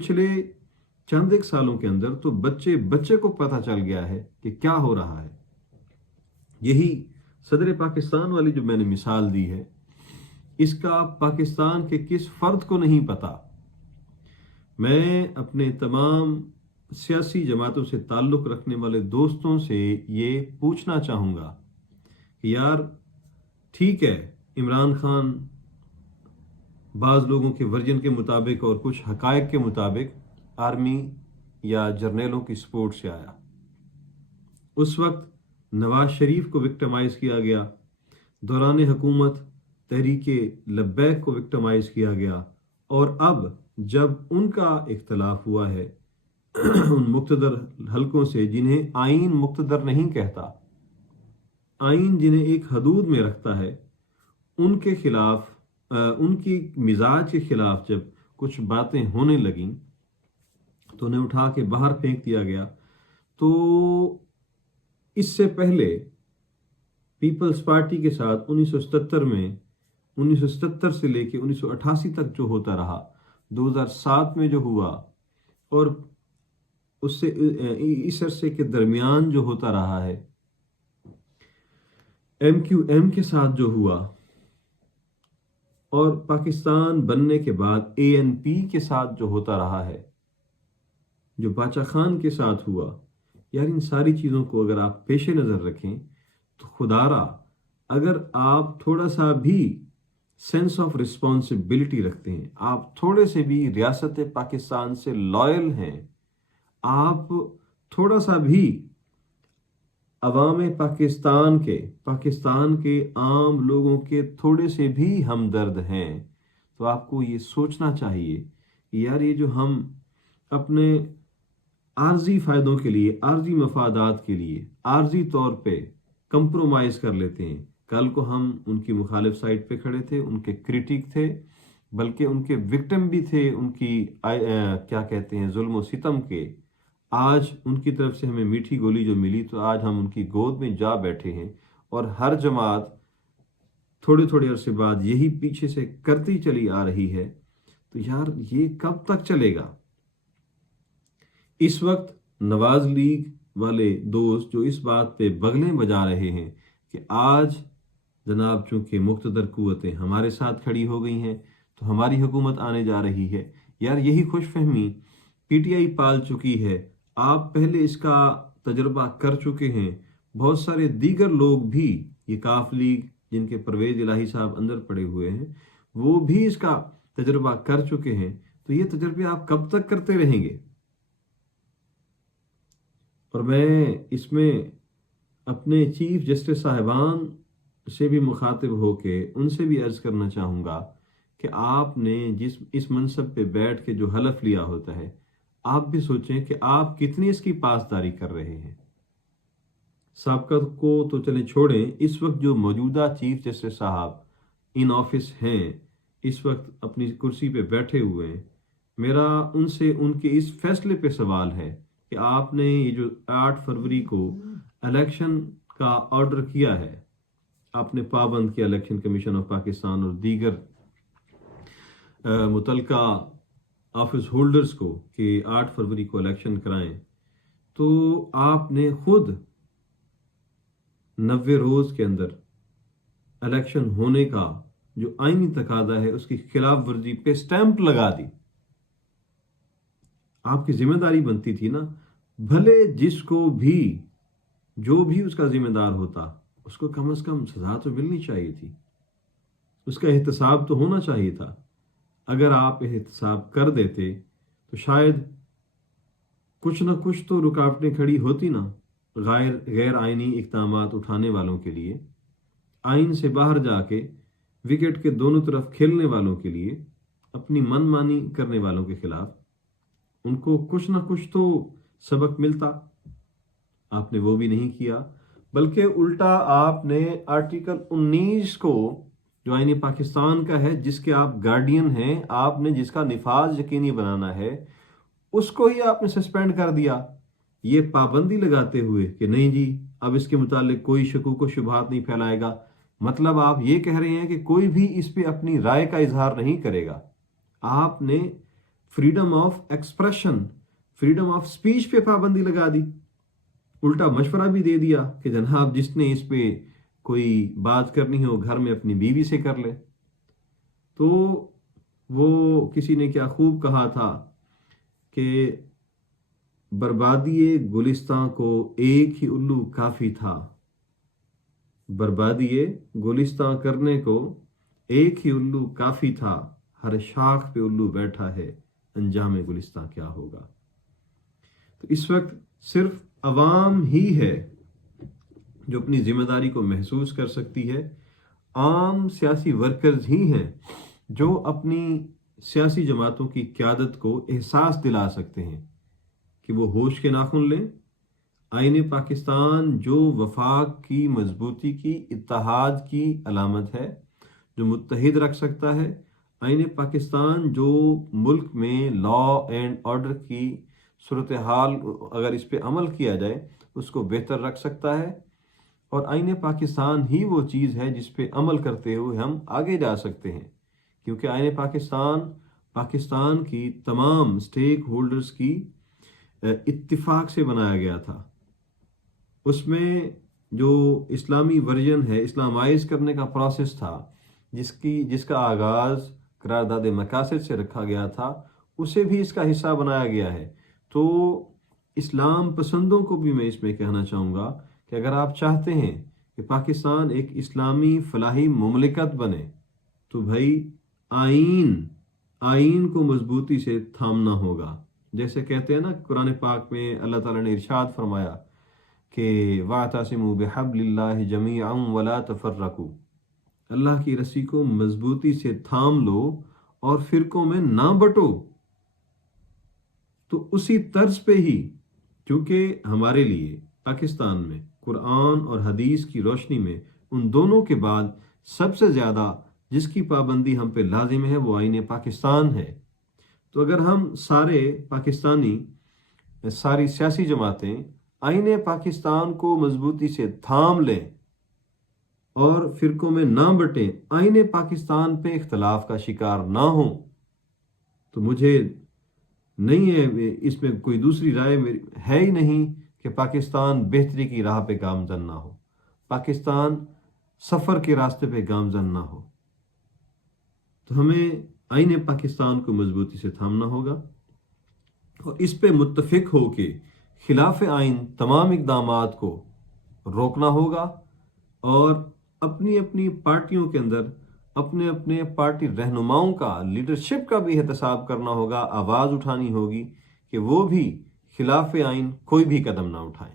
पिछले चंद एक सालों के अंदर तो बच्चे बच्चे को पता चल गया है कि क्या हो रहा है। यही सदर पाकिस्तान वाली जो मैंने मिसाल दी है, इसका पाकिस्तान के किस फर्द को नहीं पता। मैं अपने तमाम सियासी जमातों से ताल्लुक़ रखने वाले दोस्तों से ये पूछना चाहूँगा कि यार ठीक है, इमरान खान बाज़ लोगों के वर्जन के मुताबिक और कुछ हकायक के मुताबिक आर्मी या जर्नेलों की सपोर्ट से आया। उस वक्त नवाज शरीफ को विक्टिमाइज़ किया गया, दौरान हुकूमत तहरीके लब्बैक को विक्टिमाइज़ किया गया, और अब जब उनका इख्तलाफ हुआ है उन मुक्तदर हलकों से जिन्हें आइन मुक्तदर नहीं कहता, आइन जिन्हें एक हदूद में रखता है, उनके खिलाफ उनकी मिजाज के खिलाफ जब कुछ बातें होने लगीं तो उन्हें उठा के बाहर फेंक दिया गया। तो इससे पहले पीपल्स पार्टी के साथ 1977 से लेके 1988 तक जो होता रहा, 2007 में जो हुआ, और उससे इस अरसे के दरमियान जो होता रहा है, MQM के साथ जो हुआ, और पाकिस्तान बनने के बाद ANP के साथ जो होता रहा है, जो बाचा खान के साथ हुआ, यार इन सारी चीज़ों को अगर आप पेश नज़र रखें तो खुदारा अगर आप थोड़ा सा भी सेंस ऑफ रिस्पॉन्सिबिलिटी रखते हैं, आप थोड़े से भी रियासत पाकिस्तान से लॉयल हैं, आप थोड़ा सा भी अवाम पाकिस्तान के आम लोगों के थोड़े से भी हमदर्द हैं, तो आपको ये सोचना चाहिए कि यार ये जो हम अपने आर्जी फ़ायदों के लिए, आर्जी मफादात के लिए आर्जी तौर पे कंप्रोमाइज़ कर लेते हैं। कल को हम उनकी मुखालिफ साइड पे खड़े थे, उनके क्रिटिक थे, बल्कि उनके विक्टिम भी थे, उनकी क्या कहते हैं जुल्म व सितम के। आज उनकी तरफ से हमें मीठी गोली जो मिली, तो आज हम उनकी गोद में जा बैठे हैं, और हर जमात थोड़े थोड़े अरसे बाद यही पीछे से करती चली आ रही है। तो यार ये कब तक चलेगा? इस वक्त नवाज लीग वाले दोस्त जो इस बात पे बगलें बजा रहे हैं कि आज जनाब चूंकि मुक़्तदर कुव्वतें हमारे साथ खड़ी हो गई हैं तो हमारी हुकूमत आने जा रही है, यार यही खुशफहमी PTI पाल चुकी है। आप पहले इसका तजर्बा कर चुके हैं, बहुत सारे दीगर लोग भी, ये काफ लीग जिनके परवेज इलाही साहब अंदर पड़े हुए हैं, वो भी इसका तजर्बा कर चुके हैं। तो ये तजर्बे आप कब तक करते रहेंगे? और मैं इसमें अपने चीफ जस्टिस साहिबान से भी मुखातिब होके उनसे भी अर्ज़ करना चाहूँगा कि आपने जिस इस मनसब पे बैठ के जो हलफ लिया होता है, आप भी सोचें कि आप कितनी इसकी पासदारी कर रहे हैं। साबका को तो चलें छोड़ें, इस वक्त जो मौजूदा चीफ जस्टिस साहब इन ऑफिस हैं, इस वक्त अपनी कुर्सी पे बैठे हुए हैं, मेरा उनसे उनके इस फैसले पे सवाल है कि आपने ये जो 8 फरवरी को इलेक्शन का ऑर्डर किया है, आपने पाबंद किया इलेक्शन कमीशन ऑफ पाकिस्तान और दीगर मुतलका ऑफिस होल्डर्स को कि 8 फरवरी को इलेक्शन कराएं, तो आपने खुद 90 रोज़ के अंदर इलेक्शन होने का जो आईनी तकादा है उसकी खिलाफ वर्जी पे स्टैंप लगा दी। आपकी जिम्मेदारी बनती थी ना, भले जिसको भी जो भी उसका जिम्मेदार होता उसको कम से कम सजा तो मिलनी चाहिए थी, उसका एहतसाब तो होना चाहिए था। अगर आप एहतसाब कर देते तो शायद कुछ ना कुछ तो रुकावटें खड़ी होती ना, गैर आइनी इक़दामात उठाने वालों के लिए, आइन से बाहर जाके विकेट के दोनों तरफ खेलने वालों के लिए, अपनी मनमानी करने वालों के खिलाफ उनको कुछ ना कुछ तो सबक मिलता। आपने वो भी नहीं किया, बल्कि उल्टा आपने आर्टिकल 19 को जो आईन पाकिस्तान का है, जिसके आप गार्डियन हैं, आपने जिसका निफाज यकीनी बनाना है, उसको ही आपने सस्पेंड कर दिया, ये पाबंदी लगाते हुए कि नहीं जी अब इसके मुतालिक कोई शकूक व शुबहात नहीं फैलाएगा। मतलब आप ये कह रहे हैं कि कोई भी इस पे अपनी राय का इजहार नहीं करेगा। आपने freedom of expression, freedom of speech पे पाबंदी लगा दी। उल्टा मशवरा भी दे दिया कि जनाब जिसने इस पे कोई बात करनी हो घर में अपनी बीवी से कर ले। तो वो किसी ने क्या खूब कहा था कि बर्बादी गुलिस्तां को एक ही उल्लू काफ़ी था, बर्बादी गुलिस्तां करने को एक ही उल्लू काफ़ी था, हर शाख पे उल्लू बैठा है, अंजाम गुलिस्तां क्या होगा। तो इस वक्त सिर्फ अवाम ही है जो अपनी जिम्मेदारी को महसूस कर सकती है, आम सियासी वर्कर्स ही हैं जो अपनी सियासी जमातों की क़यादत को एहसास दिला सकते हैं कि वो होश के नाखुन लें। आईन पाकिस्तान जो वफाक की मजबूती की, इत्तेहाद की अलामत है, जो मुत्तहिद रख सकता है। आईन पाकिस्तान जो मुल्क में लॉ एंड ऑर्डर की सूरत हाल अगर इस पे अमल किया जाए उसको बेहतर रख सकता है। और आईन पाकिस्तान ही वो चीज़ है जिस पे अमल करते हुए हम आगे जा सकते हैं, क्योंकि आईन पाकिस्तान की तमाम स्टेक होल्डर्स की इत्तिफाक से बनाया गया था। उसमें जो इस्लामी वर्जन है, इस्लामाइज करने का प्रोसेस था, जिसका आगाज़ करारदाद मकासद से रखा गया था, उसे भी इसका हिस्सा बनाया गया है। तो इस्लाम पसंदों को भी मैं इसमें कहना चाहूँगा कि अगर आप चाहते हैं कि पाकिस्तान एक इस्लामी फलाही मुमलिकत बने तो भाई आइन को मजबूती से थामना होगा। जैसे कहते हैं ना कुरान पाक में अल्लाह ताला ने इरशाद फरमाया कि वातसिमू बिहब्लिल्लाहि जमीअन वला तफर्रकू, अल्लाह की रस्सी को मजबूती से थाम लो और फिरकों में ना बटो। तो उसी तर्ज पे ही, क्योंकि हमारे लिए पाकिस्तान में कुरान और हदीस की रोशनी में उन दोनों के बाद सबसे ज़्यादा जिसकी पाबंदी हम पे लाजिम है वो आईन पाकिस्तान है। तो अगर हम सारे पाकिस्तानी, सारी सियासी जमातें आईन पाकिस्तान को मजबूती से थाम लें और फिरकों में ना बटें, आईन पाकिस्तान पे इख्तलाफ का शिकार ना हो, तो मुझे नहीं है इसमें कोई दूसरी राय मेरी है ही नहीं कि पाकिस्तान बेहतरी की राह पे गामजन ना हो, पाकिस्तान सफ़र के रास्ते पे गामजन ना हो। तो हमें आईन पाकिस्तान को मजबूती से थामना होगा और इस पे मुत्तफिक हो के खिलाफ आइन तमाम इक़दामात को रोकना होगा और अपनी अपनी पार्टियों के अंदर अपने अपने पार्टी रहनुमाओं का, लीडरशिप का भी एहतसाब करना होगा, आवाज़ उठानी होगी कि वो भी खिलाफ आइन कोई भी कदम ना उठाएं।